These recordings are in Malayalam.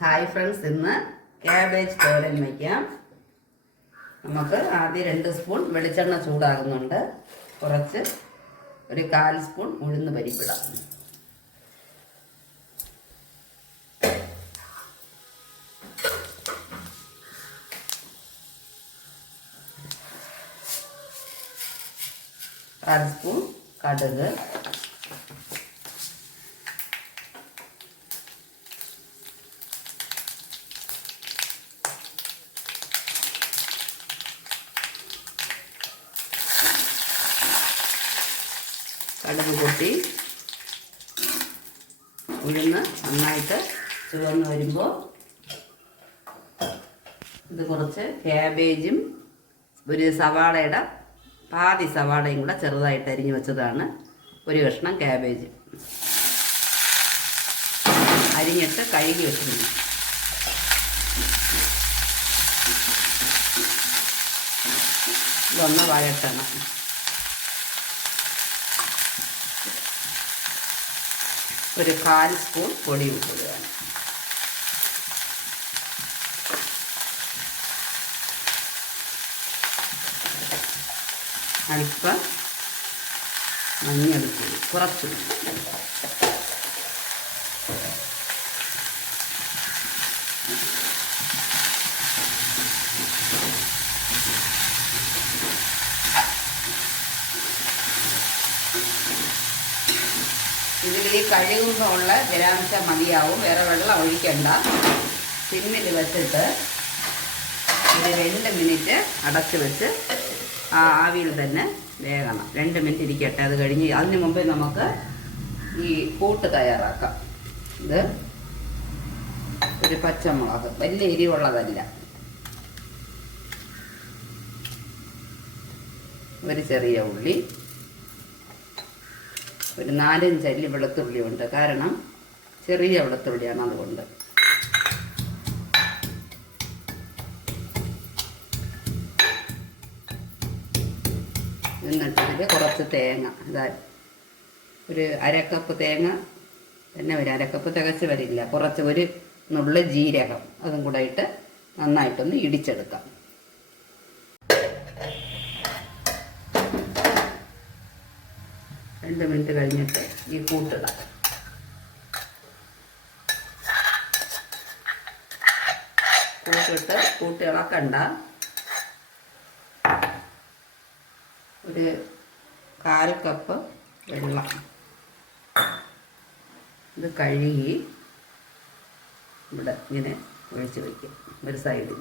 ഹായ് ഫ്രണ്ട്സ്, ഇന്ന് ക്യാബേജ് തോരൻ വയ്ക്കാം. നമുക്ക് ആദ്യം 2 സ്പൂൺ വെളിച്ചെണ്ണ ചൂടാകുന്നുണ്ട്. കുറച്ച് ഒരു 1/4 സ്പൂൺ ഉഴുന്ന് പരിപ്പിടാം. കാൽ സ്പൂൺ കടുക്, കടുക് പൊട്ടി ഉഴുന്ന് നന്നായിട്ട് ചുവന്ന് വരുമ്പോൾ ഇത് കുറച്ച് ക്യാബേജും ഒരു സവാളയുടെ പാതി സവാളയും കൂടെ ചെറുതായിട്ട് അരിഞ്ഞു വെച്ചതാണ്. ഒരു കഷ്ണം ക്യാബേജ് അരിഞ്ഞിട്ട് കഴുകി വെച്ചിരുന്നു. ഇതൊന്ന് വഴറ്റണം. ഒരു 1/4 സ്പൂൺ പൊടി ഇടുകയാണ്. അല്പം മഞ്ഞൾപ്പൊടി കുറച്ച്. ഇതിൽ ഈ കഴുകുമ്പോൾ ഉള്ള ജലാംശം മതിയാവും, വേറെ വെള്ളം ഒഴിക്കണ്ട. സിമ്മിൽ വെച്ചിട്ട് ഒരു 2 മിനിറ്റ് അടച്ച് വെച്ച് ആ ആവിയിൽ തന്നെ വേകണം. 2 മിനിറ്റ് ഇരിക്കട്ടെ. അത് കഴിഞ്ഞ് അതിന് മുമ്പേ നമുക്ക് ഈ കൂട്ട് തയ്യാറാക്കാം. ഇത് ഒരു പച്ചമുളക്, വലിയ എരിവുള്ളതല്ല, ഒരു ചെറിയ ഉള്ളി, ഒരു 4-5 അല്ലി വെളുത്തുള്ളി ഉണ്ട്. കാരണം ചെറിയ വെളുത്തുള്ളിയാണ്, അതുകൊണ്ട്. എന്നിട്ട് ഇതിൽ കുറച്ച് തേങ്ങ, ഒരു 1/2 കപ്പ് തേങ്ങ തന്നെ വരും. 1/2 കപ്പ് തികച്ച് വരില്ല. കുറച്ച് ഒരു നുള്ള് ജീരകം അതും കൂടെ ഇട്ട് നന്നായിട്ടൊന്ന് ഇടിച്ചെടുക്കാം. രണ്ട് മിനിറ്റ് കഴിഞ്ഞിട്ട് ഈ കൂട്ടിടാം. കൂട്ട് ഇളക്കണ്ട. ഒരു 1/4 കപ്പ് വെള്ളം ഇത് കഴുകി ഇവിടെ ഇങ്ങനെ ഒഴിച്ച് വയ്ക്കും ഒരു സൈഡിൽ.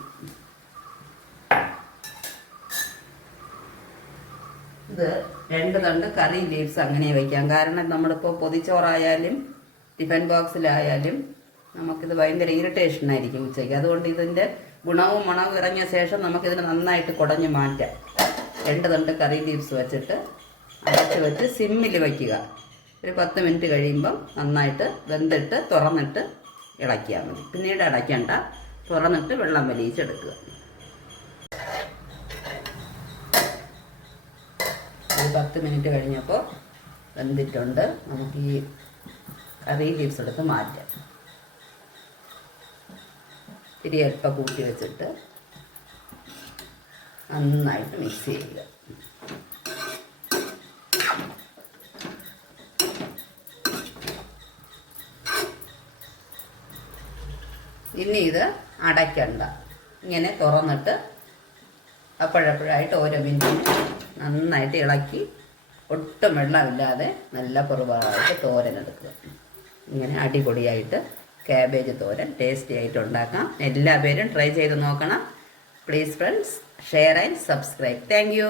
ഇത് 2 തണ്ട് കറി ലീവ്സ് അങ്ങനെ വയ്ക്കാം. കാരണം നമ്മളിപ്പോൾ പൊതിച്ചോറായാലും ടിഫിൻ ബോക്സിലായാലും നമുക്കിത് ഭയങ്കര ഇറിറ്റേഷനായിരിക്കും ഉച്ചയ്ക്ക്. അതുകൊണ്ട് ഇതിൻ്റെ ഗുണവും മണവും ഇറങ്ങിയ ശേഷം നമുക്കിതിന് നന്നായിട്ട് കുടഞ്ഞ് മാറ്റാം. 2 തണ്ട് കറി ലീവ്സ് വെച്ചിട്ട് അടച്ച് വെച്ച് സിമ്മിൽ വയ്ക്കുക. ഒരു 10 മിനിറ്റ് കഴിയുമ്പം നന്നായിട്ട് വെന്തിട്ട് തുറന്നിട്ട് ഇളക്കിയാൽ മതി. പിന്നീട് അടയ്ക്കണ്ട, തുറന്നിട്ട് വെള്ളം വലിയിച്ചെടുക്കുക. ഒരു 10 മിനിറ്റ് കഴിഞ്ഞപ്പോൾ വെന്തിട്ടുണ്ട്. നമുക്ക് ഈ കറി ലീവ്സ് എടുത്ത് മാറ്റാം. ഇത്തിരി അല്പം കൂട്ടി വെച്ചിട്ട് നന്നായിട്ട് മിക്സ് ചെയ്യുക. ഇനി ഇത് അടയ്ക്കണ്ട, ഇങ്ങനെ തുറന്നിട്ട് അപ്പോഴപ്പോഴായിട്ട് ഓരോ മിനിറ്റിന് നന്നായിട്ട് ഇളക്കി ഒട്ടും വെള്ളമില്ലാതെ നല്ല കുറുവായിട്ട് തോരനെടുക്കുക. ഇങ്ങനെ അടിപൊളിയായിട്ട് ക്യാബേജ് തോരൻ ടേസ്റ്റി ആയിട്ട് ഉണ്ടാക്കാം. എല്ലാ പേരും ട്രൈ ചെയ്ത് നോക്കണം. Please friends, share and subscribe. Thank you.